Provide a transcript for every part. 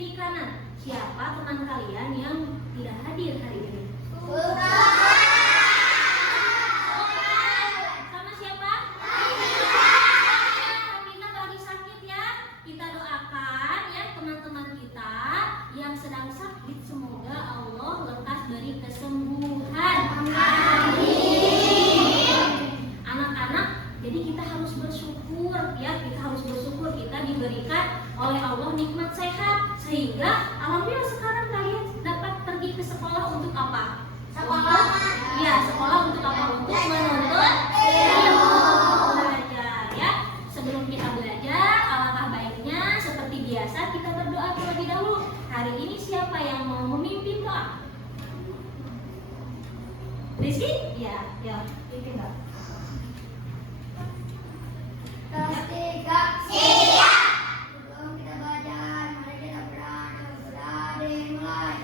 kiri kanan. Siapa teman kalian yang tidak hadir hari ini? Sama siapa? Kita lagi sakit ya. Kita doakan ya teman-teman kita yang sedang sakit, semoga Allah lekas beri kesembuhan. Anak-anak, jadi kita harus bersyukur ya, kita harus bersyukur kita diberikan oleh Allah nikmat sehat, sehingga alhamdulillah sekarang kalian dapat pergi ke sekolah untuk apa? Sekolah. Ya, sekolah untuk apa? Untuk menuntut ilmu, belajar ya. Sebelum kita belajar, alangkah baiknya seperti biasa kita berdoa terlebih dahulu. Hari ini siapa yang mau memimpin doa? Rizky? Ya, ya, pimpin doa. Siap. Sebelum kita belajar, mari kita berdoa dimulai.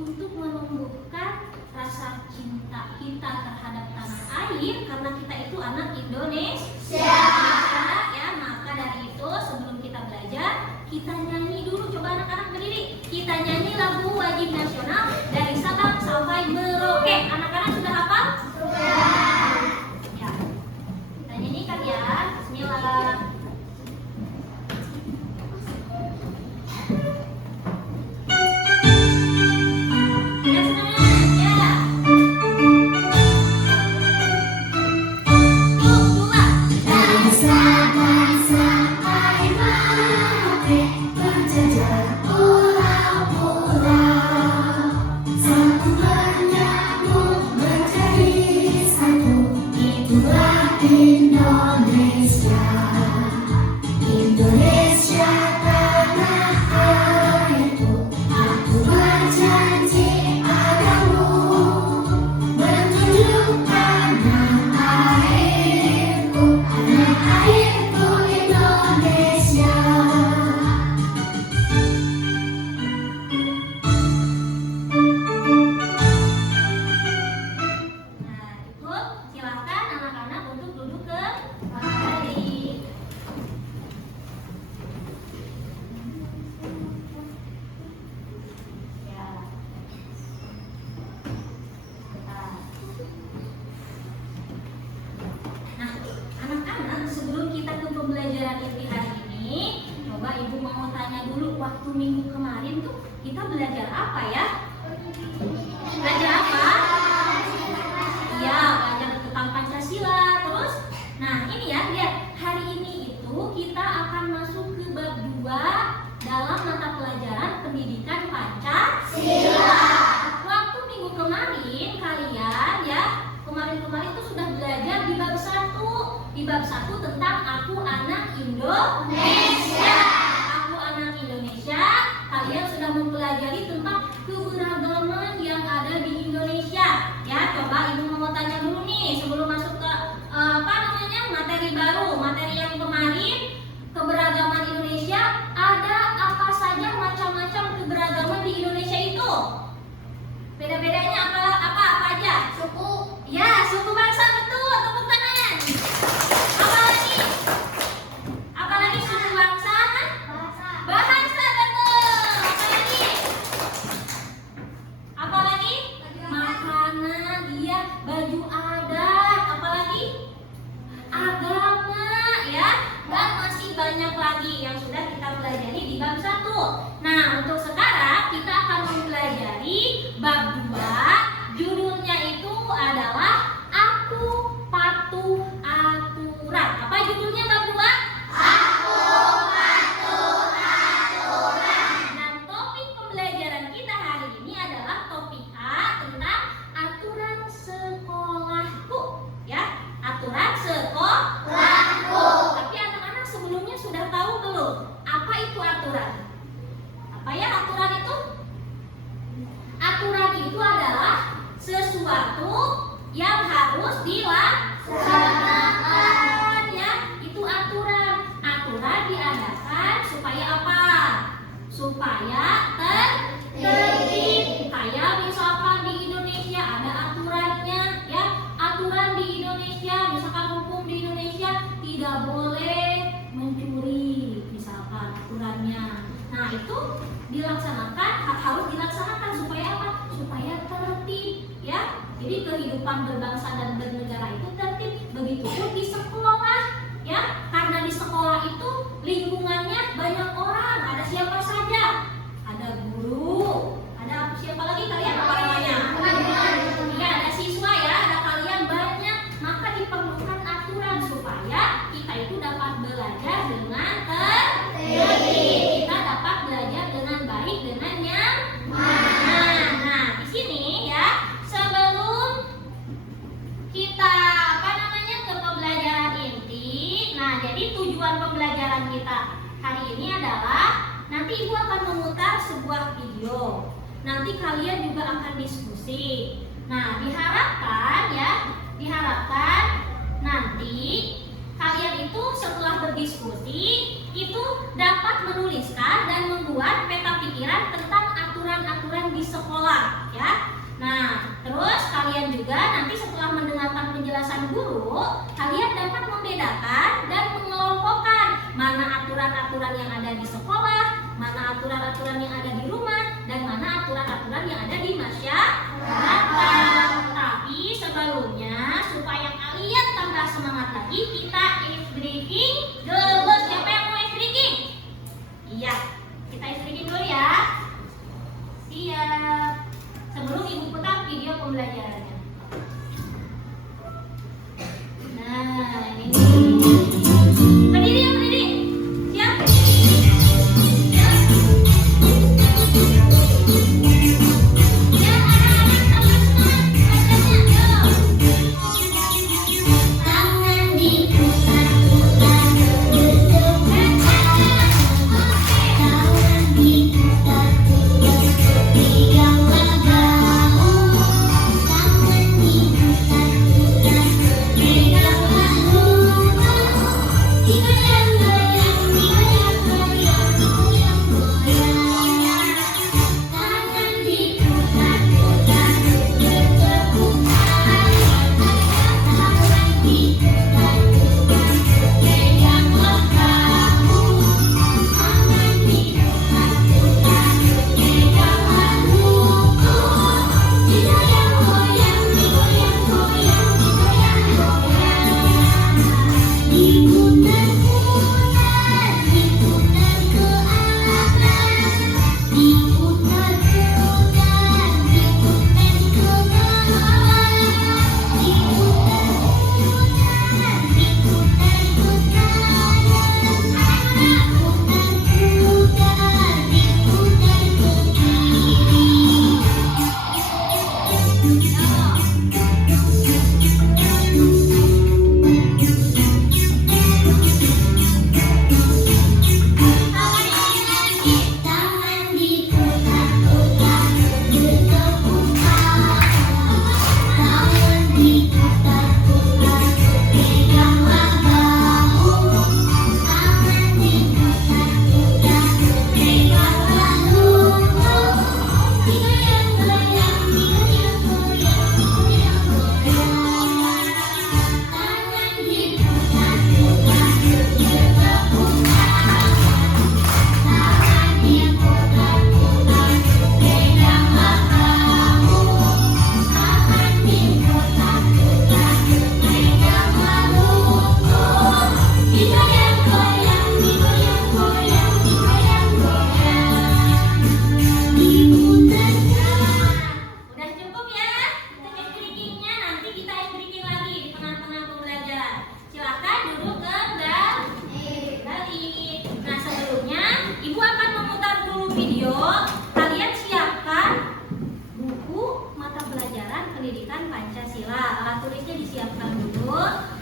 Untuk menumbuhkan rasa cinta kita terhadap tanah air, karena kita itu anak Indonesia ya, maka dari itu sebelum kita belajar, kita nyanyi dulu. Coba anak-anak berdiri, kita nyanyi lagu wajib nasional dari Sabang sampai Merauke. Anak-anak sudah hafal? Sudah ya, kita nyanyikan ya. Bismillah. Waktu minggu kemarin tuh kita belajar apa ya? Belajar apa? Iya, belajar tentang Pancasila. Terus, nah ini ya, lihat. Hari ini itu kita akan masuk ke bab 2 dalam mata pelajaran pendidikan Pancasila. bab 1 tentang Aku Anak Indonesia. Aku Anak Indonesia, kalian sudah mempelajari tentang keberagaman yang ada di Indonesia. Ya, coba Ibu mau tanya dulu nih sebelum masuk ke materi baru, materi yang kemarin, keberagaman Indonesia. Ada apa saja macam-macam keberagaman di Indonesia itu? Beda-bedanya apa aja? Suku. Ya, suku bangsa, betul. Tepuk tangan. Apalagi? Apalagi suku bangsa? Bahasa, betul. Apalagi? Apalagi? Makanan, iya. Baju adat. Apalagi? Agama, ya. Dan masih banyak lagi yang sudah kita pelajari di bab 1. Nah, untuk sekarang kita akan mempelajari bab 2. Judulnya itu adalah Aku Patuh Aturan. Apa judulnya bab 2? Aku patuh aturan. Dan topik pembelajaran kita hari ini adalah topik A tentang aturan sekolahku. Ya, aturan sekolahku. Tapi anak-anak sebelumnya sudah tahu belum? Apa itu aturan? Apa ya aturan itu? Aturan itu adalah sesuatu yang harus dilaksanakan, ya. Itu aturan. Aturan diadakan supaya apa? Supaya tertib. Kayak misalkan di Indonesia ada aturannya, ya. Aturan di Indonesia, misalkan hukum di Indonesia tidak boleh mencuri, misalkan aturannya. Nah, itu dilaksanakan, harus dilaksanakan supaya apa? Supaya tertib, ya. Jadi kehidupan berbangsa dan bernegara itu tertib. Begitupun di sekolah, ya. Karena di sekolah itu lingkungannya banyak orang. Ada siapa saja? Ada guru, ada siapa lagi kalian? Apa namanya? Ya, ada siswa, ya. Ada kalian banyak. Maka diperlukan aturan supaya kita itu dapat belajar dengan tertib. Kita dapat belajar dengan baik, dengan nyaman. Nah, di sini, ya, sebelum kita ke pembelajaran inti. Nah, jadi tujuan pembelajaran kita hari ini adalah nanti Ibu akan memutar sebuah video. Nanti kalian juga akan diskusi. Nah, diharapkan nanti kalian itu setelah berdiskusi itu dapat menuliskan dan membuat peta pikiran tentang aturan-aturan di sekolah, ya. Nah, terus kalian juga nanti setelah mendengarkan penjelasan guru, kalian dapat membedakan dan mengelompokkan mana aturan-aturan yang ada di sekolah, mana aturan-aturan yang ada di rumah, dan mana aturan-aturan yang ada di masyarakat. Tapi sebelumnya, supaya kalian tambah semangat lagi, kita is breaking dulu. Siapa yang mau is breaking? Iya, kita is breaking dulu ya. Siap. Sebelum Ibu putar video pembelajarannya. Nah, ini berdiri ya, berdiri. Siap? Siap? Ya, anak-anak tambah semangat bacanya. Yuk. Tangan diputar-putar, duduk berjalan. Tangan diputar-putar, pegang bahu. Tangan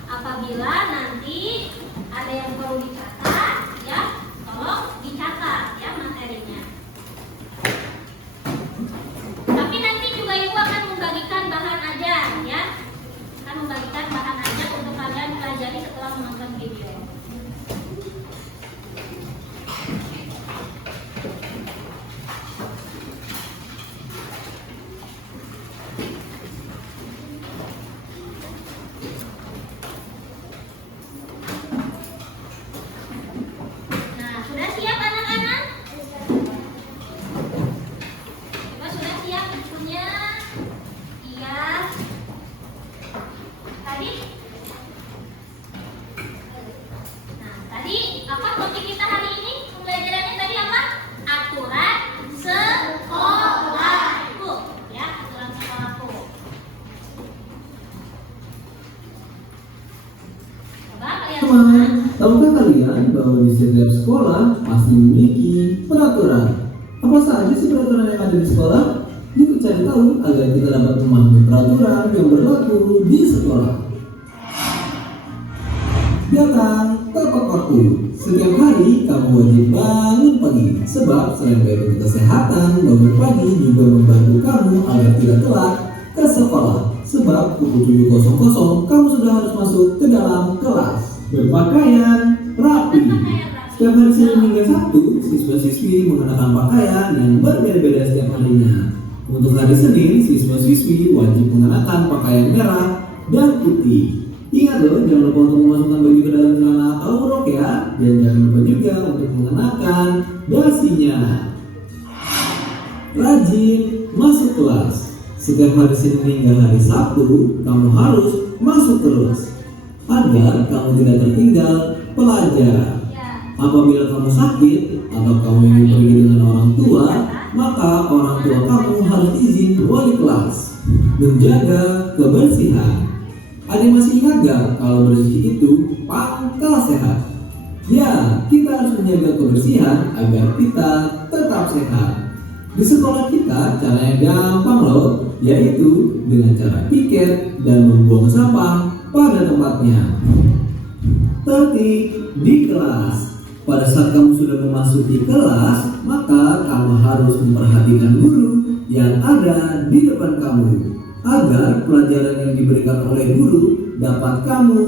Apabila nanti ada yang perlu dicatat, ya tolong dicatat ya materinya. Tapi nanti juga ibu akan membagikan bahan ajar ya, akan membagikan bahan ajar untuk kalian pelajari setelah menonton video. Teman, tahukah kalian bahwa di setiap sekolah pasti memiliki peraturan? Apa saja sih peraturan yang ada di sekolah? Yuk cari tahu agar kita dapat memahami peraturan yang berlaku di sekolah. Datang tepat waktu. Setiap hari kamu wajib bangun pagi, sebab selain baik untuk kesehatan, bangun pagi juga membantu kamu agar tidak telat ke sekolah. Sebab pukul 7.00 kamu sudah harus masuk ke dalam kelas. Berpakaian rapi. Setiap hari Senin hingga Sabtu, siswa-siswi mengenakan pakaian yang berbeda-beda setiap harinya. Untuk hari Senin, siswa-siswi wajib mengenakan pakaian merah dan putih. Ingat loh, jangan lupa untuk memasukkan baju ke dalam celana atau rok ya. Dan jangan lupa juga untuk mengenakan dasinya. Rajin masuk kelas. Setiap hari Senin hingga hari Sabtu, kamu harus masuk terus agar kamu tidak tertinggal pelajaran. Apabila kamu sakit atau kamu ingin pergi dengan orang tua, maka orang tua kamu harus izin wali kelas. Menjaga kebersihan. Ada yang masih ingat gak kalau bersih itu pangkal sehat? Ya, kita harus menjaga kebersihan agar kita tetap sehat. Di sekolah kita caranya gampang loh, yaitu dengan cara piket dan membuang sampah pada tempatnya. Tertib di kelas. Pada saat kamu sudah memasuki kelas, maka kamu harus memperhatikan guru yang ada di depan kamu agar pelajaran yang diberikan oleh guru dapat kamu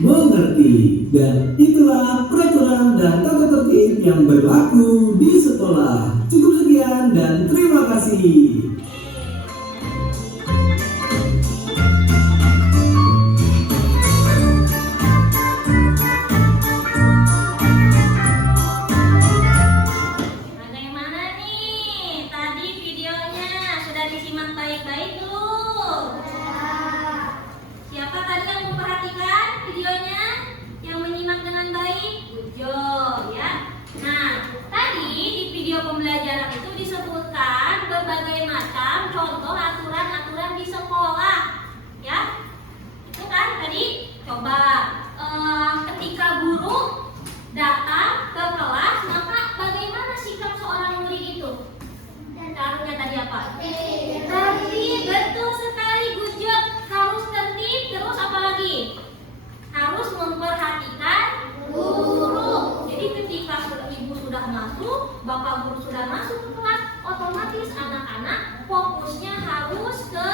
mengerti. Dan itulah peraturan dan tata tertib yang berlaku di sekolah. Cukup sekian dan terima kasih. Baik-baik dulu. Siapa tadi yang memperhatikan videonya? Yang menyimak dengan baik? Good job ya. Nah, tadi di video pembelajaran itu disebutkan berbagai macam contoh aturan-aturan di sekolah. Ya. Itu kan tadi coba ketika guru datang ke kelas, maka bagaimana sikap seorang murid itu? Caranya tadi apa? Tertib, betul sekali, good job. Harus tertib, terus apa lagi? Harus memperhatikan guru. Jadi ketika ibu sudah masuk, bapak guru sudah masuk ke kelas, otomatis anak-anak fokusnya harus ke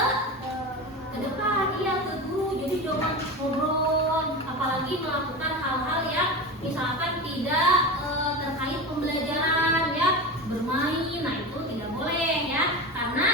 depan, iya ke guru. Jadi jangan ngobrol, apalagi melakukan hal-hal yang misalkan tidak terkait pembelajaran ya, bermain. Nah itu tidak boleh ya, karena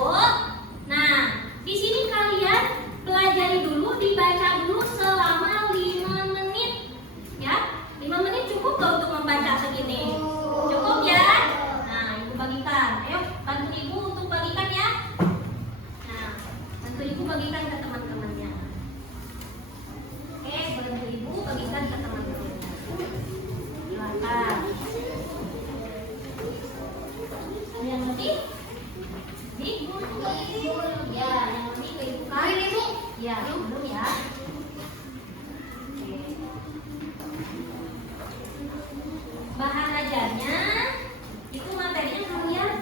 Nah, di sini kalian pelajari dulu, dibaca dulu selama 5 menit. Ya, 5 menit cukup gak untuk membaca segini? Cukup ya? Nah, ibu bagikan. Ayo, bantu ibu untuk bagikan ya. Nah, bantu ibu bagikan ke teman-temannya. Oke, bantu ibu bagikan ke teman-temannya. Silakan. Ada yang lebih? Ya, yang lebih ke ibu kan? Ya, belum ya. Oke. Bahan ajarnya itu materinya kalian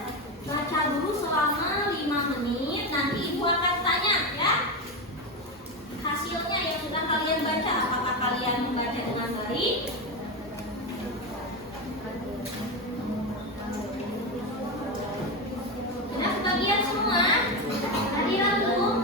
baca dulu selama 5 menit. Nanti ibu akan tanya ya. Hasilnya yang sudah kalian baca, apakah kalian membaca dengan baik? Sudah sebagian semua? Hadiran belum?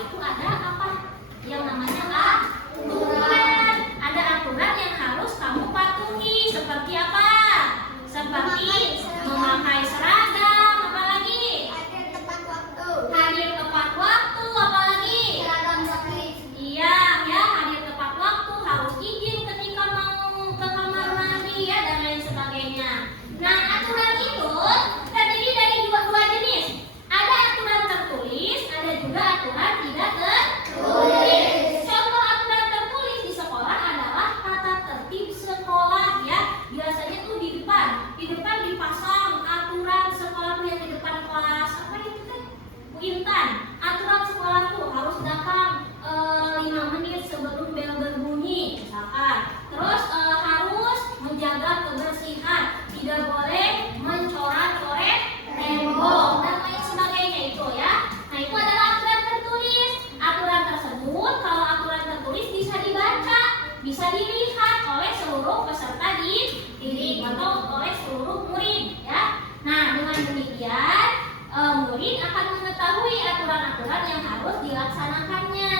itu ada apa? Yang namanya aturan. Ada aturan yang harus kamu patuhi. Seperti apa? Seperti memakai seragam, apalagi? Hadir tepat waktu, apalagi? Iya, ya, hadir tepat waktu, harus izin ketika mau ke kamar mandi ya, dan lain sebagainya. Nah, aturan itu terdiri dari dua jenis. Ada aturan tertulis, ada juga aturan tidak tertulis. Contoh aturan tertulis di sekolah adalah tata tertib sekolah ya. Biasanya tuh di depan dipasang aturan sekolah yang di depan kelas. Apa itu kan? Bu Intan, aturan sekolah tuh harus datang 5 menit sebelum bel berbunyi misalkan. Terus harus menjaga kebersihan, tidak boleh mencoret-coret tembok dan lain sebagainya itu ya. Nah, itu adalah aturan tertulis. Aturan tersebut, kalau aturan tertulis bisa dibaca, bisa dilihat oleh seluruh peserta didik atau oleh seluruh murid ya. Nah, dengan demikian murid akan mengetahui aturan-aturan yang harus dilaksanakannya.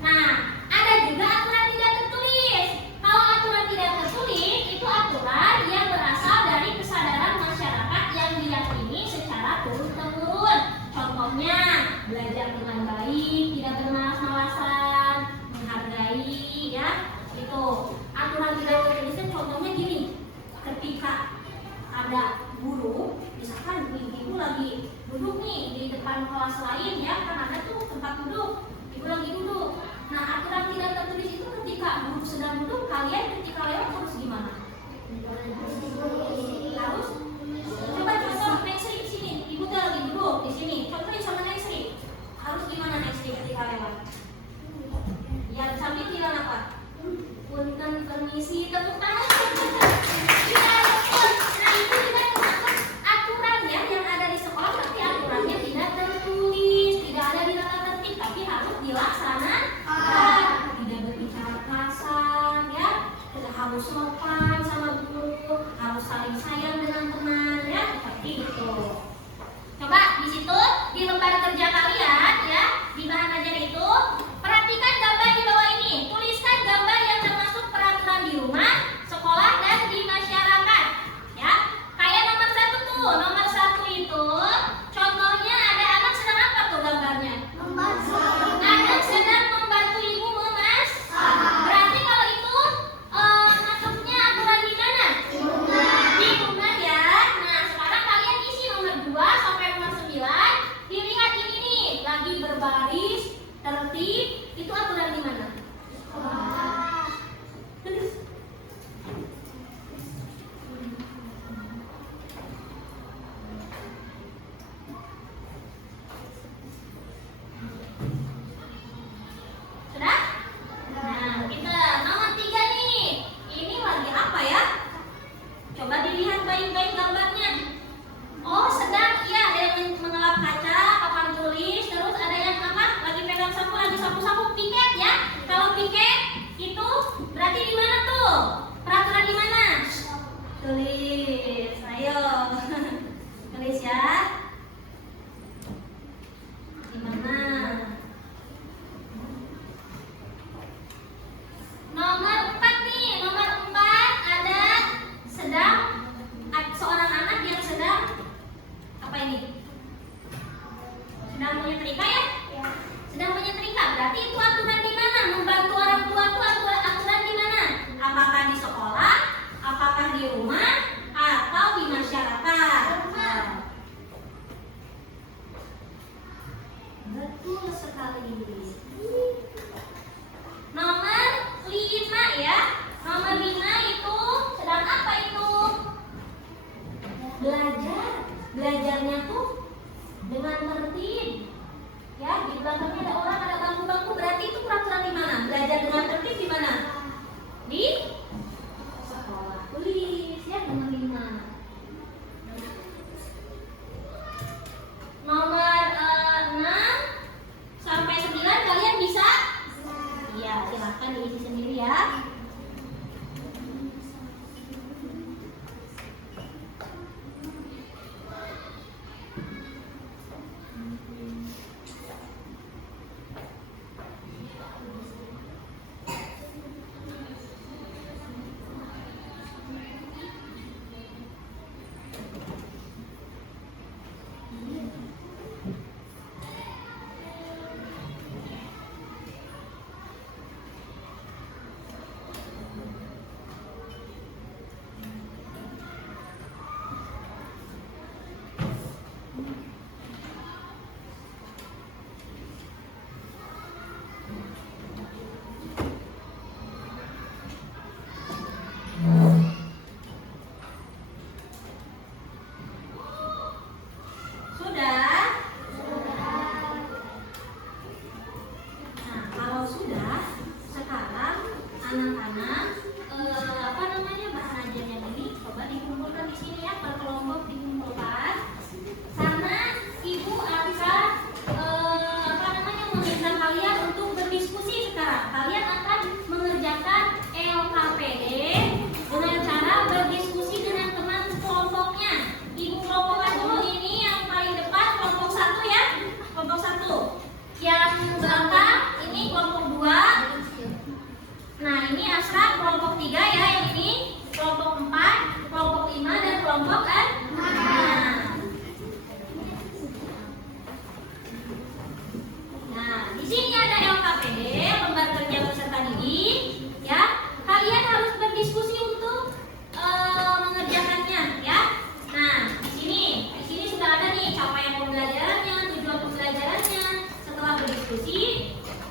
Nah, ada juga aturan tidak tertulis. Kalau aturan tidak tertulis itu aturan yang berasal dari kesadaran masyarakat yang diyakini secara turun-temurun. Contohnya, belajar dengan baik, tidak bermalas-malasan, menghargai ya. Itu aturan tidak tertulis. Contohnya gini, ketika ada guru, misalkan ibu lagi duduk nih di depan kelas lain ya, kan ada tuh tempat duduk, ibu lagi duduk. Nah, aturan tidak tertulis itu ketika guru sedang duduk, kalian ketika lewat harus gimana? Harus coba contoh naik Sri sini, ibu tuh lagi duduk di sini, contohnya sama naik Sri, harus gimana naik Sri ketika lewat? Ya sambil bilang apa? Punten permisi, tepuk tangan. Iya, betul. Nah, itu juga termasuk aturan ya yang ada di sekolah, tapi aturannya tidak tertulis, tidak ada di tata tertib, tapi harus dilaksanakan. Tidak berbicara kasar ya, tidak harus sopan sama guru, harus saling sayang dengan teman ya, seperti itu. Coba di situ di lembar kerja kalian ya, di bahan ajar itu perhatikan gambar di bawah ini. Tuliskan gambar yang termasuk peraturan di rumah, sekolah, dan di masyarakat. Ya, kayak nomor 1 tuh. Nomor 1 itu contohnya ada anak sedang apa tuh gambarnya? Anak sedang membantu ibu memasak. Berarti kalau itu masuknya aturan di mana? Di rumah ya. Nah, sekarang kalian isi nomor 2 sampai nomor 9. Dilihat ini nih, lagi berbaris, tertib, itu aturan di mana? Terus sudah? Nah, kita nomor 3 nih. Ini lagi apa ya? Coba dilihat baik-baik gambarnya. Oh, sedang iya, ada yang mengelap kaca, papan tulis, terus ada yang apa? Lagi pegang sapu, lagi sapu-sapu, piket ya. Kalau piket itu berarti di mana tuh? Peraturan di mana? Tulis. Ayo. Tulis ya. Di mana? Nomor 4 nih. Nomor 4 ada sedang seorang anak yang sedang apa ini? Sedang menyetrika ya? Sedang menyetrika. Berarti itu aturan di mana? Membantu orang tua itu aturan di mana? Apakah di sekolah? Apakah di rumah? Atau di masyarakat? Betul sekali. Nomor 5 ya. Nomor 5 itu sedang apa itu? Belajar. Belajarnya tuh dengan tertib. Ya, di belakangnya ada orang, ada bangku-bangku, berarti itu peraturan di mana? Belajar dengan tertib di mana? Di sekolah. Tulis ya nomor 5. Nomor 6 sampai 9 kalian bisa? Iya, silahkan diisi sendiri ya. belakang ini kelompok 2. Nah, ini Asra kelompok 3 ya, yang ini kelompok 4, kelompok 5 dan kelompok 6. Nah, di sini ada LKPD, lembar kerja peserta didik, ya. Kalian harus berdiskusi untuk mengerjakannya, ya. Nah, di sini sudah ada nih capaian pembelajarannya, tujuan pembelajarannya. Setelah berdiskusi,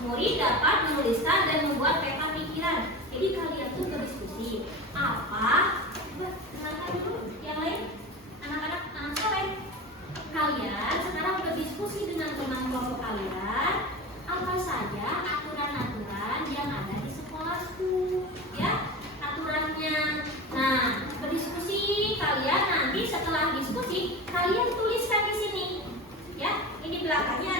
murid dapat menuliskan dan membuat peta pikiran. Jadi kalian tuh berdiskusi apa? Kenalkan dulu yang lain, anak-anak anak sore. Kalian sekarang berdiskusi dengan teman kelompok kalian apa saja aturan-aturan yang ada di sekolahku, ya, aturannya. Nah, berdiskusi kalian nanti setelah diskusi kalian tuliskan di sini, ya. Ini belakangnya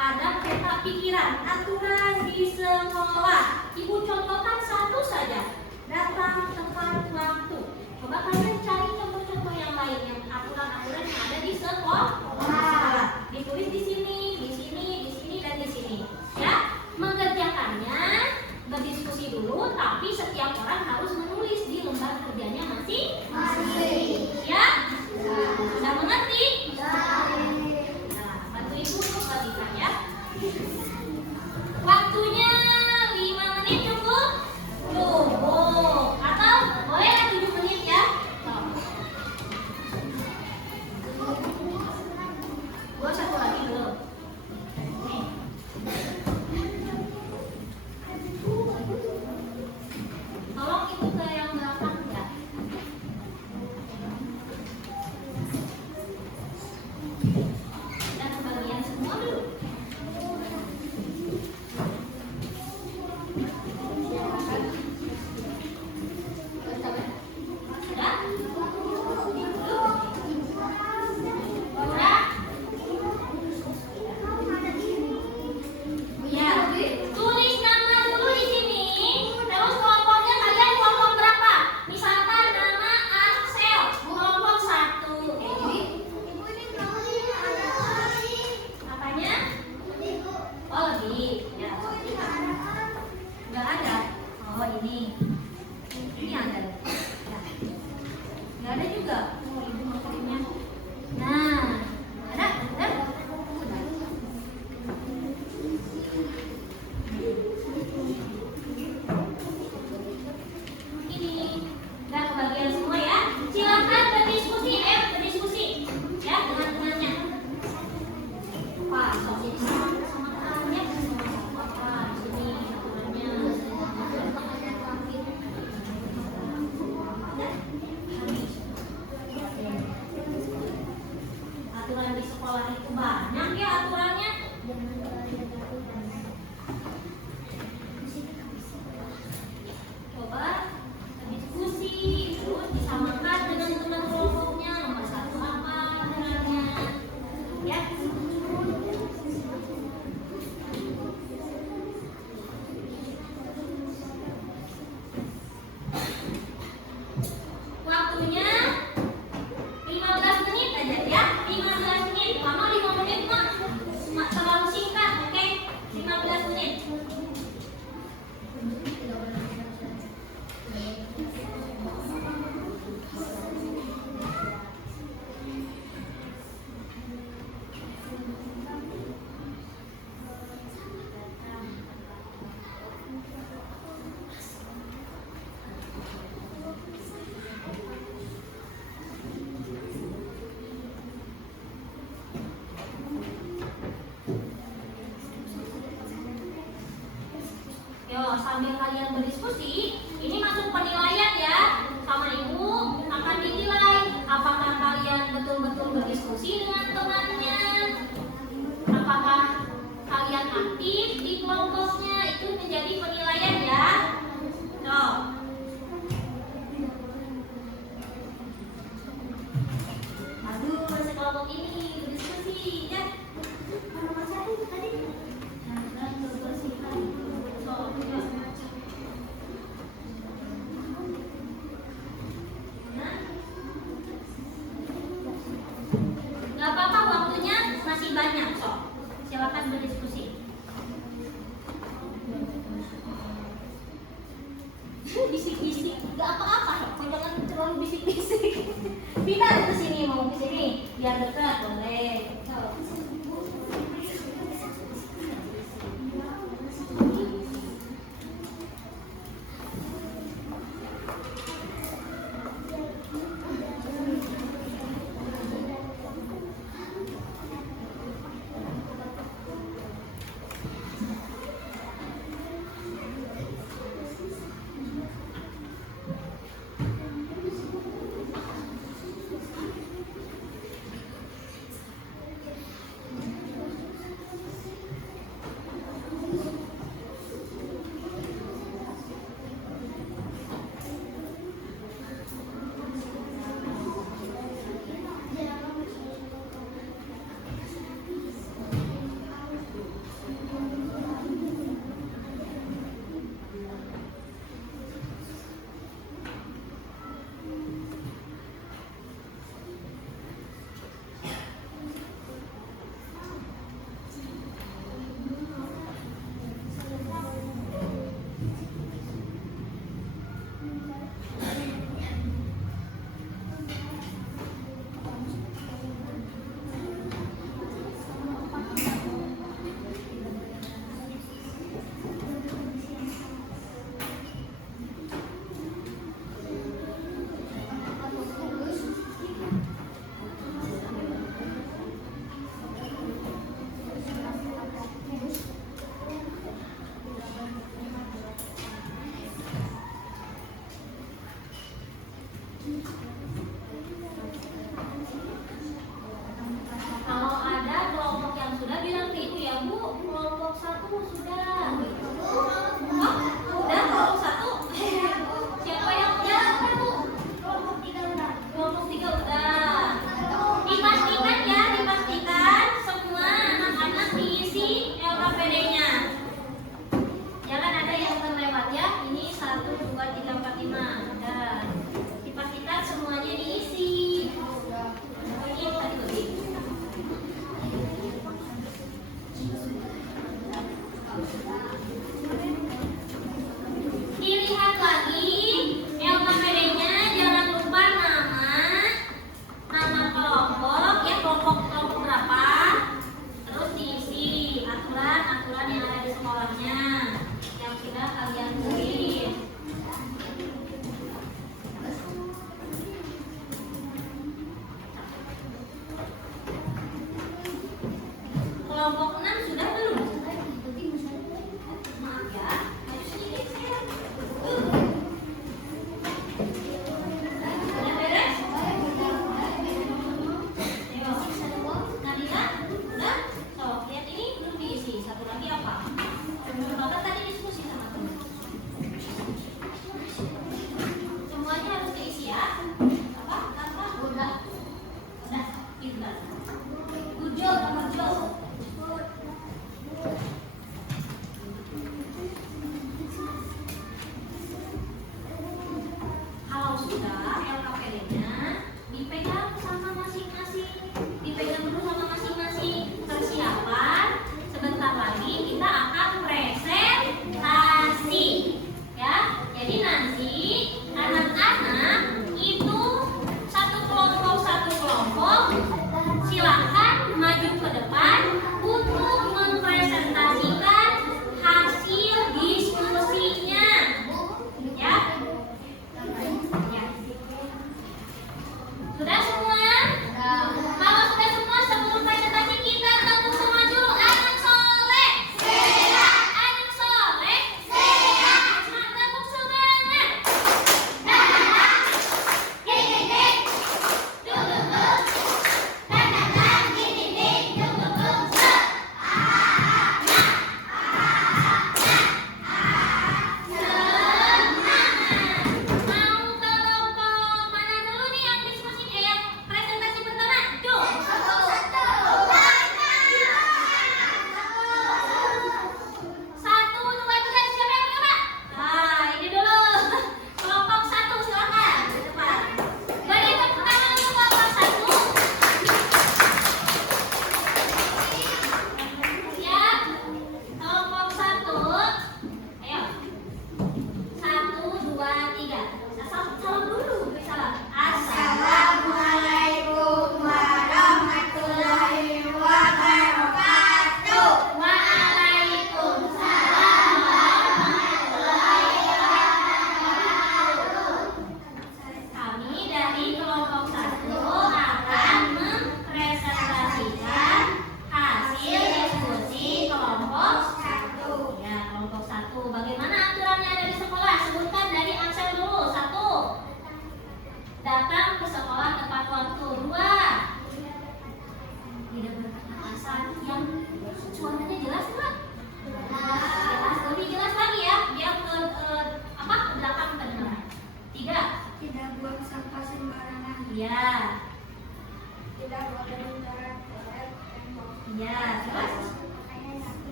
ada peta pikiran aturan di sekolah. Ibu contohkan satu saja. Datang, tempat, waktu. Coba kalian cari contoh-contoh yang lain yang aturan-aturan yang ada di sekolah. Ditulis di sini, dan di sini. Ya, mengerjakannya berdiskusi dulu, tapi setiap orang harus menulis di lembar kerjanya masing-masing. Ya, sudah mengerti? Nah, bantu ibu untuk bagikan ya. Waktunya 5 menit cukup? Cukup. Atau bolehlah 7 menit ya? Gua satu lagi dulu. Nih. Tolong itu ke yang belakang ya. Dan bagian semua dulu. Sudah? Sudah? Ya, tulis nama dulu di sini. Terus kelompoknya kalian kelompok berapa? Misalkan nama Axel, kelompok 1. Apanya? Oh, lebih. Ya. Enggak ada. Oh, ini. Ini ada. Ya. Enggak ada juga. Oh, ibu mau kirimnya. Nah, ada? Sudah. Ini udah kebagian semua ya. Silakan berdiskusi, berdiskusi ya dengan temannya. Pak, soalnya sama temannya. Pak, di sini aturan di sekolah itu banyak ya aturannya. Coba diskusi, terus disamakan dengan teman kelompoknya. Nomor 1 apa aturannya, ya. Waktunya 15 menit aja ya. 15 menit. Lama 5 menit mah terlalu singkat, oke? 15 menit. Yo, sambil kalian berdiskusi, ini masuk penilaian ya. Sama ibu akan dinilai apakah kalian betul-betul berdiskusi dengan temannya, apakah kalian aktif di kelompoknya, itu menjadi penilaian ya. Tuh. Aduh, sekelompok ini berdiskusi ya. Nomor 1 tadi. Dan kebersihan. Gak apa-apa, waktunya masih banyak, so silakan berdiskusi. bisik-bisik. Gak apa-apa, kok jangan terlalu bisik-bisik. Pindah ke sini, mau ke sini, biar dekat boleh. Kalau ada kelompok yang sudah bilang ke ibu ya Bu, kelompok 1 sudah. Oh, udah kelompok 1. Siapa yang udah? Apa Bu? Kelompok 3 udah. Kelompok 3 udah. Dipastikan ya, dipastikan semua anak-anak diisi LKPD-nya. Jangan ada yang terlewat ya. Ini 1, 2, 3, 4, 5. Udah. Dipastikan semuanya diisi. Ini tadi. Dilihat lagi LKPD-nya, jangan lupa nama kelompok ya, kelompok berapa, terus diisi aturan yang ada di sekolahnya yang sudah kalian tulis. Kelompok 6 sudah belum? Maaf ya. Sudah beres? Ayo. Nadila? Udah? So, lihat ini belum diisi. Satu lagi apa? Bapak tadi diskusi sama teman.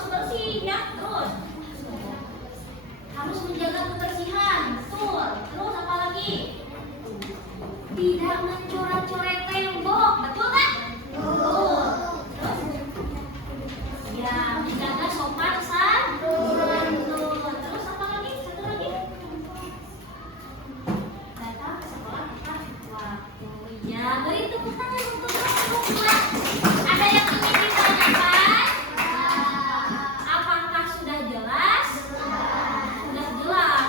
harus bersih ya. Terus harus menjaga kebersihan, betul. Terus apa lagi? Tidak mencoret-coret tembok, betul kan? Betul. Terus ya, menjaga sopan santun. Terus apa lagi? Satu lagi. Datang ke sekolah tepat waktu. Ya, beri tepuk tangan untuk teman-teman. Ada yang ingin ditanyakan? Apakah sudah jelas? Sudah jelas.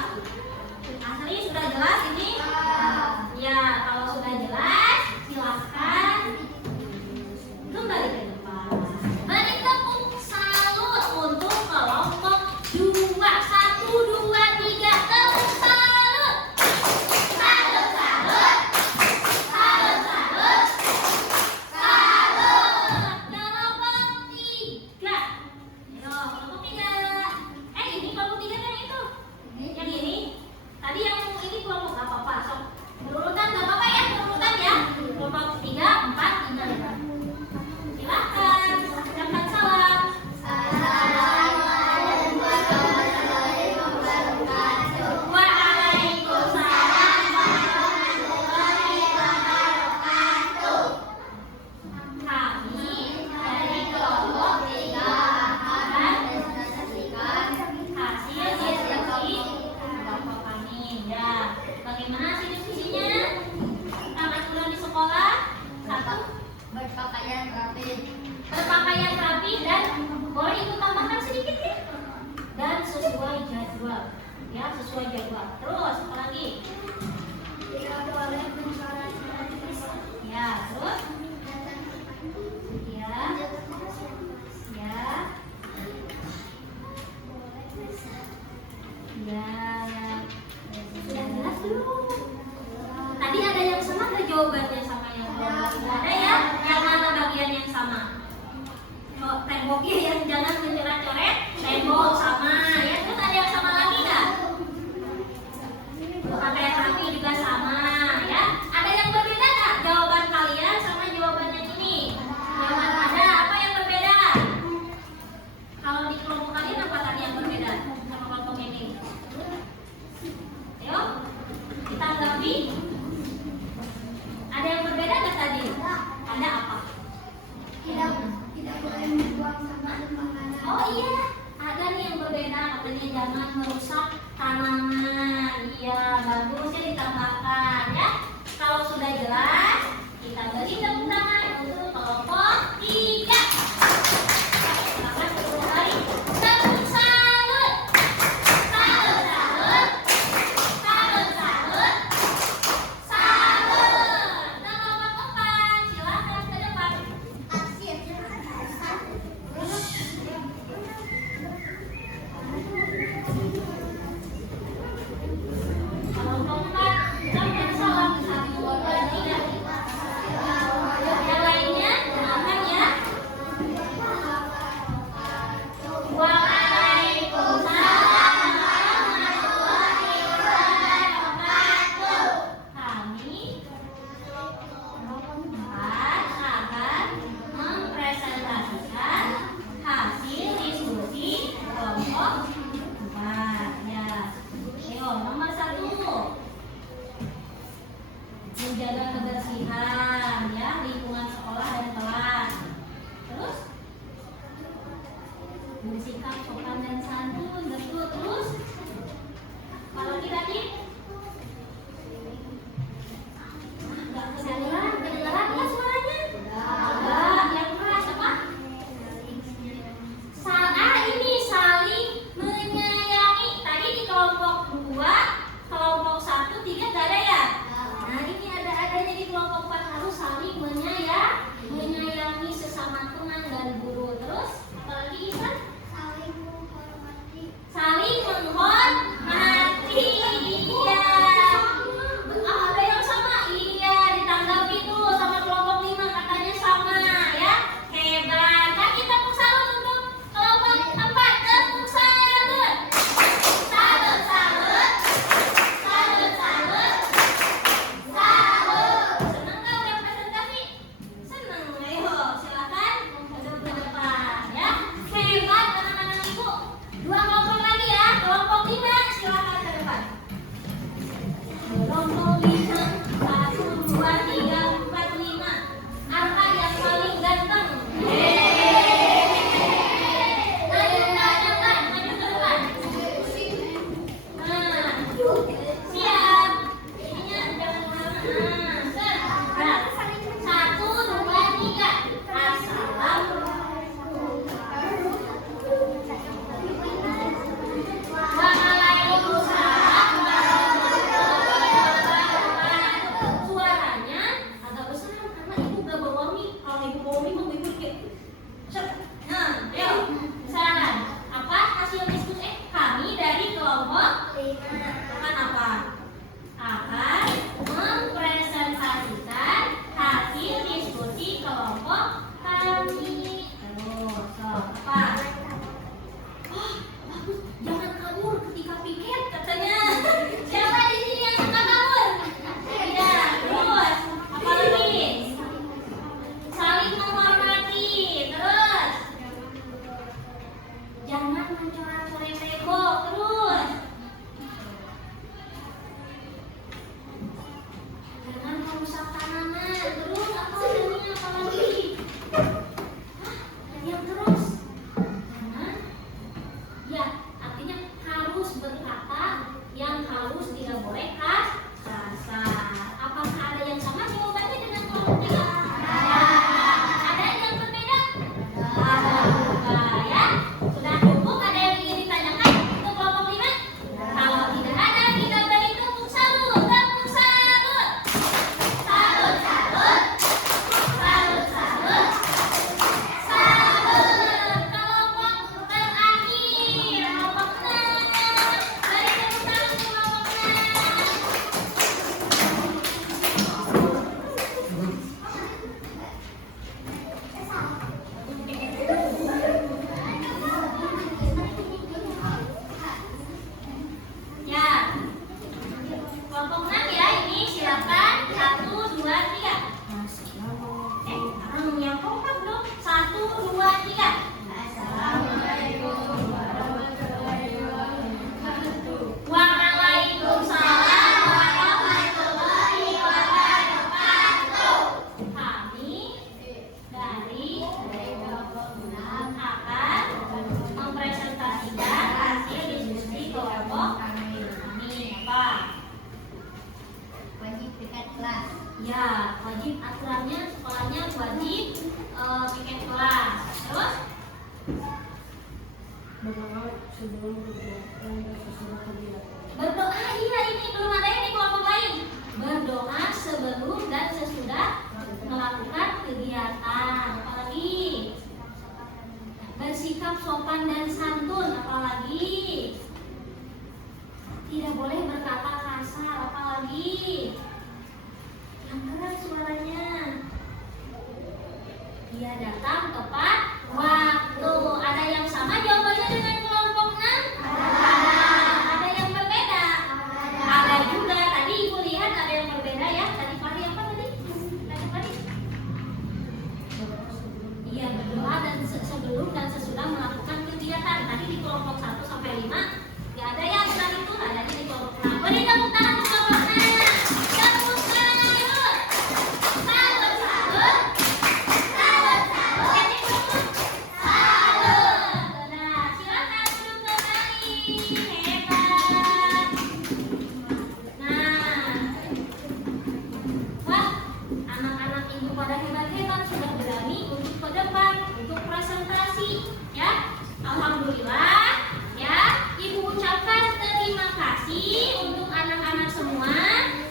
Asli sudah jelas ini? Ya, kalau sudah jelas, silahkan kembali ke depan. Beri tepuk salut untuk kelompok 2. 1, 2, 3, tepuk salut. Salut, salut. Salut, salut. Salut. Kelompok 3. Ayo, kelompok 3. Ini kelompok 3 kan itu? Yang ini? Tadi yang ini kelompok gak apa-apa. Sok berurutan gak apa-apa ya, berurutan ya. Kelompok 3, 4, 5. Silakan, ucapkan salam. Waalaikumsalam warahmatullahi wabarakatuh. Kami dari kelompok 3 akan presentasikan hasil diskusi kelompok kami. Ya, bagaimana hasil diskusinya? Karena sudah di sekolah, 1, Berpakaian rapi. berpakaian rapi dan boleh ikut tambahkan sedikit ya, dan sesuai jadwal ya, sesuai jadwal. Terus apa lagi? Tidak boleh mencoret-coret tembok. Ya, terus ya, ya, ya, sudah jelas belum? Tadi ada yang sama nggak jawabannya sama yang belum? Nggak ada ya? Yang mana bagian yang sama? Oh, temboknya yang jangan mencoret-coret tembok sama ya. Terus ada yang sama lagi nggak? Pakaian rapi juga sama ya. Ada yang berbeda nggak jawaban kalian sama jawaban yang ini? Jawaban ada, apa yang berbeda? Kalau di kelompok kalian apa tadi yang berbeda sama kelompok ini? Ayo, kita anggapi. Ada yang berbeda nggak tadi? Ada apa? Tidak boleh membuang sampah sembarangan. Oh iya, ada nih yang berbeda, katanya jangan merusak tanaman. Iya, bagusnya ditambahkan ya. Kalau sudah jelas, kita beri tepuk tangan untuk kelompok 3. Silakan kembali. Tepuk salut. Salut, salut. Salut, salut. Salut. Kelompok 4, silakan ke depan. Kelompok 4, ucapkan salam. 1, 2, 3. Yang lainnya, dengarkan ya. Waalaikumsalam warahmatullahi wabarakatuh. Kami akan mempresentasikan hasil diskusi kelompok 4 ya. Ayo, nomor 1, menjaga kebersihan ya, lingkungan sekolah dan kelas. Terus bersikap sopan dan santun, betul. Terus kalau tadi nggak kedengeran nggak suaranya? Enggak, yang keras apa? Ini saling menyayangi. Tadi di kelompok 2, kelompok 1, 3 nggak ada ya? Nah, ini ada-adanya di kelompok 4, harus saling menyayangi sesama teman dan guru. Terus apalagi Isan? Saling menghormati. Saling berdoa sebelum kegiatan dan sesudah kegiatan. Berdoa, iya, ini belum ada yang di kelompok lain. Berdoa sebelum dan sesudah melakukan kegiatan. Apalagi bersikap sopan dan santun. Apalagi tidak boleh berkata kasar. Apalagi yang keras suaranya. Dia datang tepat waktu. Ada yang sama jawabannya dengan kelompok 6? Ada yang berbeda? Ada juga. Tadi Ibu lihat ada yang berbeda ya. Tadi Fahri apa tadi? Iya, berdoa dan sebelum dan sesudah melakukan kegiatan. Tadi di kelompok 1 sampai 5 ya ada yang tadi itu, ada di kelompok 6. Beri tepuk tangan untuk kelompok 6. Tepuk tangan yuk. Salut, salut. Salut, salut. Ini dulu. Salut. Nah, silakan duduk kembali. Hebat. Nah, wah, anak-anak ibu pada hebat-hebat, sudah berani untuk ke depan, untuk presentasi, ya. Alhamdulillah, ya. Ibu ucapkan terima kasih untuk anak-anak semua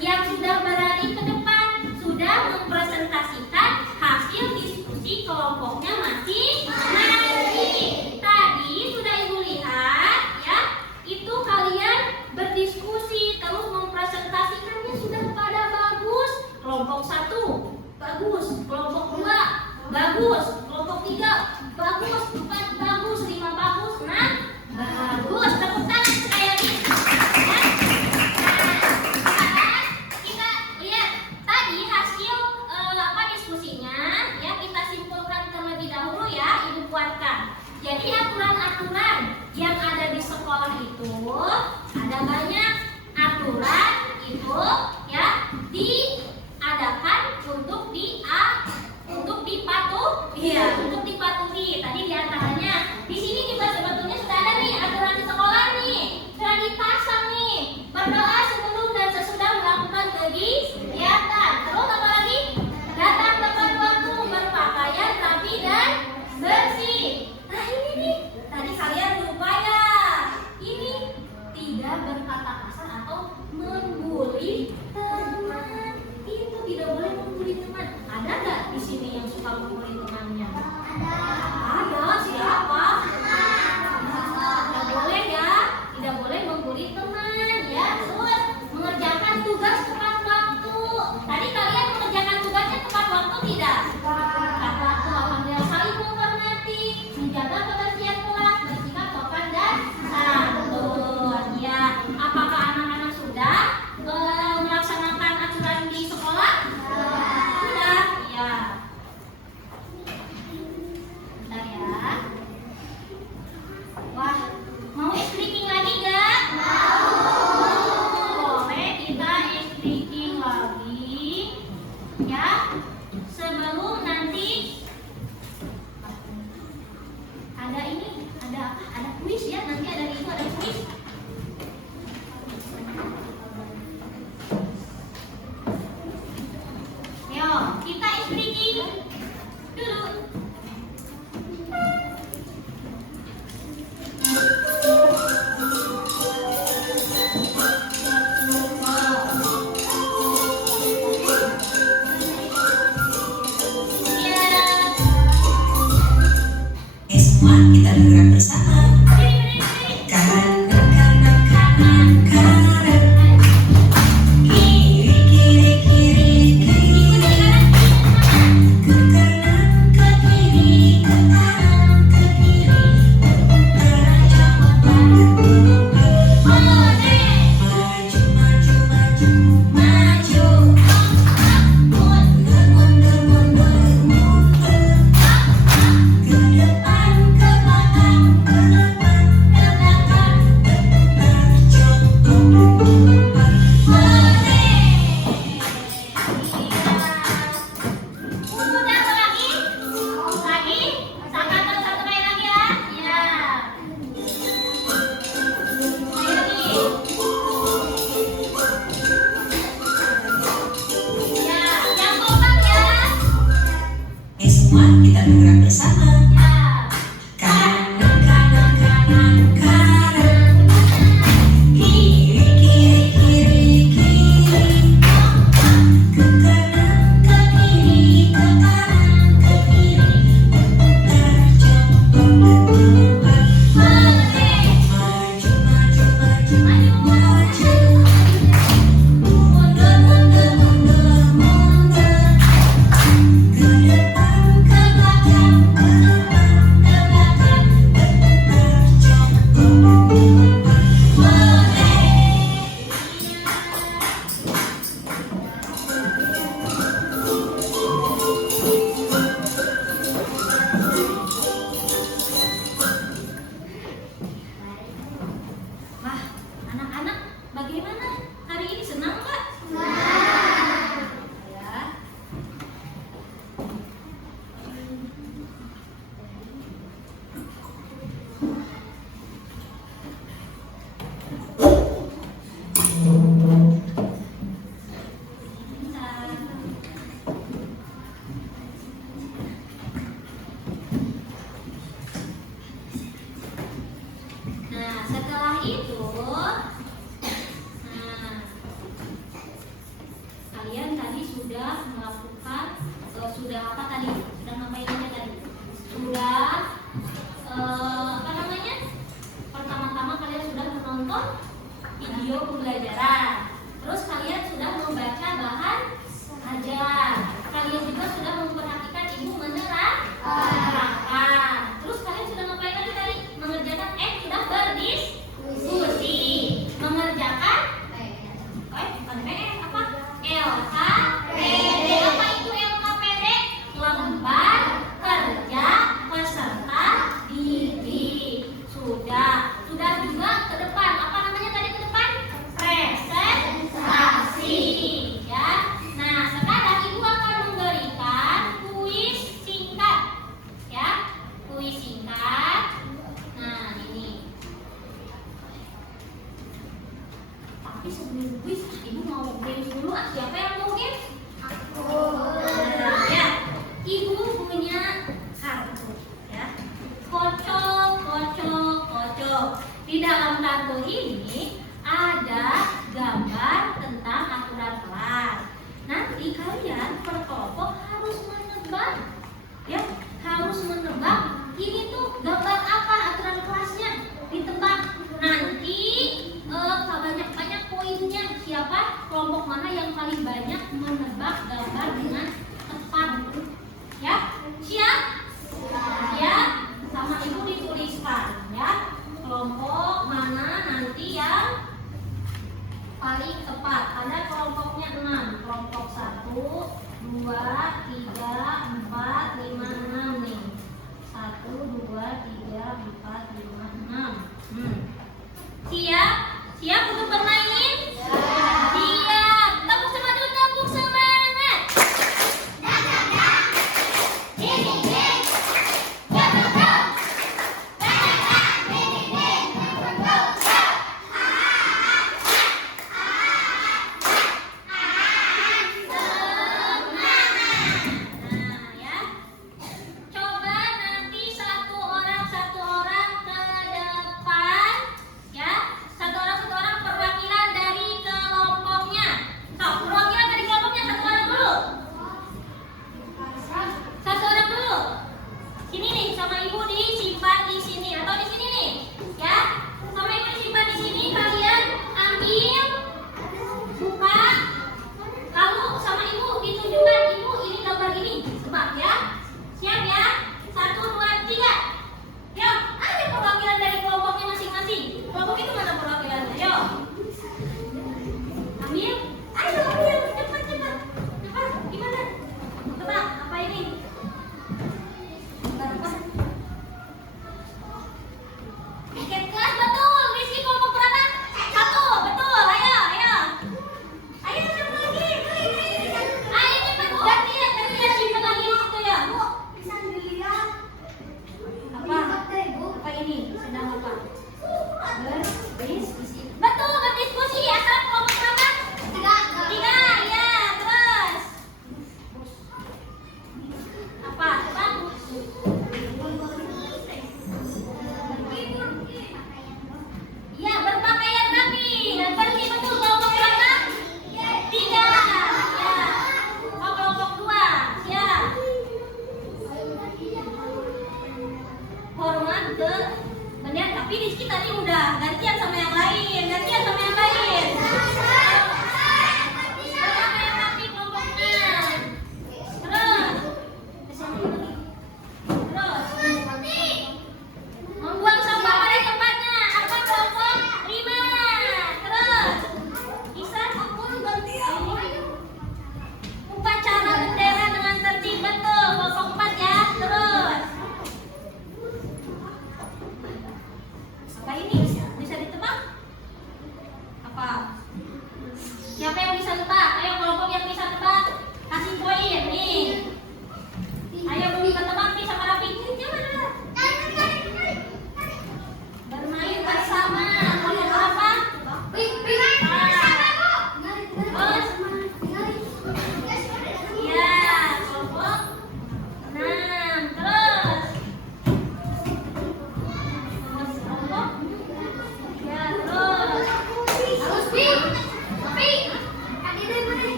yang sudah berani ke depan, sudah mempresentasikan hasil diskusi kelompoknya masing-masing. Tadi sudah Ibu lihat, ya, itu kalian berdiskusi terus mempresentasikannya sudah pada bagus. Kelompok 1 bagus, kelompok 2 bagus, kelompok 3 bagus, 4 bagus, 5 bagus, 6 bagus. Tepuk tangan sekali lagi. Ya. Nah, sekarang kita lihat tadi hasil diskusinya, ya, kita simpulkan terlebih dahulu ya, Ibu buatkan. Jadi aturan-aturan yang ada di sekolah itu ada banyak aturan itu, ya, diadakan untuk dipatuhi. Tadi diantaranya di sini juga sebetulnya sudah ada nih aturan di sekolah nih, sudah dipasang nih. Berdoa sebelum dan sesudah melakukan kegiatan. Terus apa lagi? Datang tepat waktu, berpakaian rapi dan bersih. Nah ini nih, tadi kalian lupa ya. Ini tidak berkata kasar atau membuli teman. Itu tidak boleh membuli teman. Ada nggak di sini yang suka membuli temannya? Ada. Siapa? Tidak boleh ya. Tidak boleh membuli teman, ya. Terus mengerjakan tugas tepat waktu. Tadi kalian mengerjakan tugasnya tepat waktu tidak? Tepat waktu. Alhamdulillah, saling menghormati, menjaga kebersihan kelas, bersikap sopan dan santun. Ya, apakah anak-anak sudah melaksanakan aturan di sekolah? Sudah, ya. Bentar ya. Wah, mau speaking lagi gak? Boleh kita speaking lagi, ya. Sebelum nanti ada ini, ada kuis ya. Nanti ada itu, ada kuis. Yo, kita speaking dulu. Semua kita bergerak bersama. Kanan, kanan, kanan, kanan. Kiri, kiri, kiri, kiri. Ke kanan, ke kiri, ke kanan, ke kiri. Utara, Jawa, Barat, Barat. Maju, maju, maju, maju. Mundur, mundur, mundur, mundur. Ke depan, ke belakang, ke itu, nah, kalian tadi sudah melakukan, sudah apa tadi? Sudah ngapain aja tadi? Sudah, apa namanya? Pertama-tama kalian sudah menonton video pembelajaran. Terus kalian sudah membaca bahan ajar. Kalian juga sudah memperhatikan ibu menerangkan. Terus kalian sudah ngapain lagi tadi? Mengerjakan sudah berdiskusi. Mengerjakan bukan apa? LKPD. Apa itu LKPD? Lembar kerja peserta didik. Sudah juga ke depan. Apa namanya tadi ke depan? Presentasi, ya. Nah, sekarang ibu akan memberikan kuis singkat, ya. Kuis singkat. Nah, ini. Tapi sebelum kuis, ibu mau games dulu. Siapa yang mau games? Nah, ya. Ibu punya kartu, ya. Kocok. Di dalam kartu ini ada gambar tentang aturan kelas. Nanti kalian per kelompok harus menebak, ya, harus menebak ini tuh gambar apa aturan kelasnya, ditebak. Nanti banyak poinnya, siapa kelompok mana yang paling banyak menebak gambar dengan tepat, ya. Siap? Sama ibu dituliskan, ya. Kelompok mana nanti yang paling tepat. Ada kelompoknya 6. Kelompok 1, 2, 3, 4, 5, 6 nih. 1, 2, 3, 4, 5, 6. Siap untuk bermain? Siap. Tepuk semangat, tepuk semangat.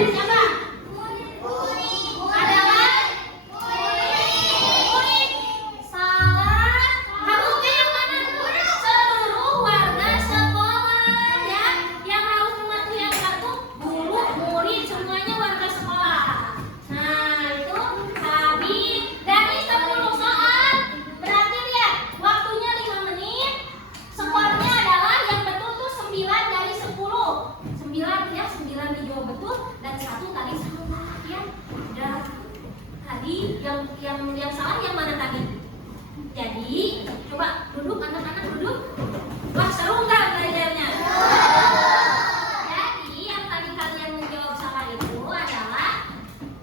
dari siapa? Adalah murid. Salah. Harusnya yang mana? Seluruh warga sekolah ya. Yang harus mematuhi yang satu guru, murid, semuanya warga sekolah. Nah, itu habis dari 10 soal. Berarti lihat, waktunya 5 menit. Skornya adalah yang betul tuh 9 dari 10. 9 ya, 9 dijawab betul dan 1 tadi salah ya. Udah. Tadi yang salah yang mana tadi? Jadi, coba duduk anak-anak duduk. Wah, seru nggak belajarnya? Jadi, yang tadi kalian menjawab salah itu adalah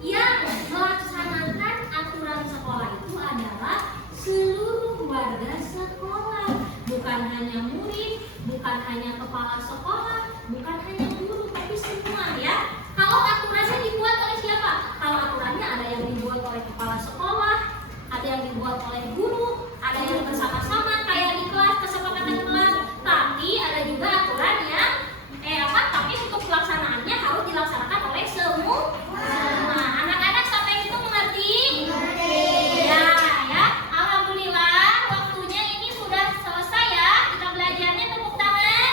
yang melaksanakan aturan sekolah itu adalah seluruh warga sekolah, bukan hanya murid, bukan hanya kepala sekolah, bukan hanya guru, tapi semua ya. Kalau aturannya dibuat oleh siapa? Kalau aturannya ada yang dibuat oleh kepala sekolah, ada yang dibuat oleh guru, ada yang bersama-sama kayak di kelas, kesepakatan kelas, tapi ada juga aturan yang tapi untuk pelaksanaannya harus dilaksanakan oleh semua. Anak-anak sampai itu mengerti? Ya, ya. Alhamdulillah waktunya ini sudah selesai ya. Kita belajarnya, tepuk tangan.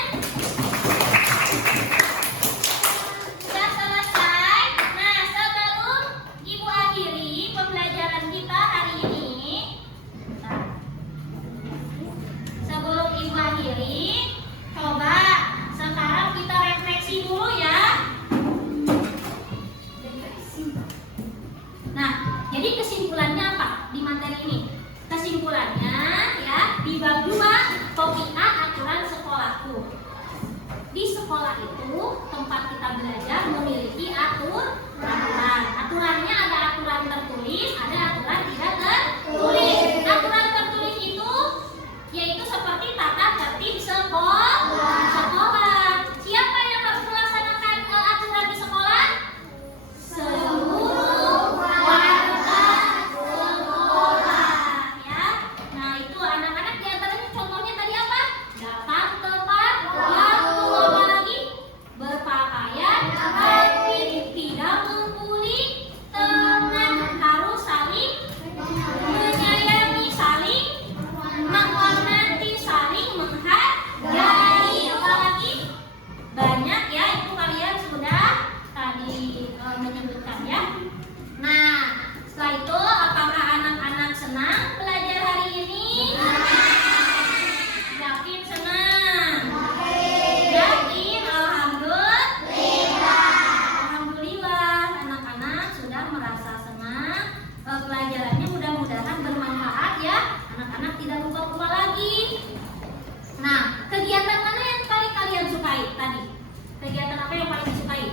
Sudah selesai. Nah, sebelum Ibu akhiri pembelajaran kita hari ini, sebelum Ibu akhiri, coba sekarang kita refleksi dulu ya. Nah, jadi kesimpulannya apa di materi ini? Kesimpulannya ya, di bab 2, topik A, aturan sekolahku. Di sekolah itu tempat kita belajar memiliki aturan. Aturannya ada aturan tertulis, ada aturan tidak tertulis. Aturan tertulis itu yaitu seperti tata tertib sekolah. Siapa yang harus melaksanakan aturan di sekolah? Seluruh warga sekolah ya. Nah, itu anak-anak di antaranya contohnya tadi apa? Datang tepat waktu, apa lagi? Berpakaian rapi, tidak mempunyai teman, harus saling menyayangi, saling menghormati, saling menghargai. Apa lagi? Banyak ya, itu kalian sudah tadi menyebutkan ya. Nah, setelah itu apakah anak-anak senang belajar hari ini? Yakin senang? Yakin? Alhamdulillah anak-anak sudah merasa senang. Pelajarannya mudah-mudahan bermanfaat ya. Anak-anak tidak lupa-lupa lagi. Nah, kegiatan mana yang paling kalian sukai tadi? Kegiatan apa yang paling disukai?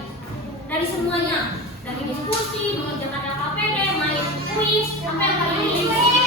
Dari semuanya, dari diskusi, mengerjakan LKPD, main kuis, apa yang paling disukai?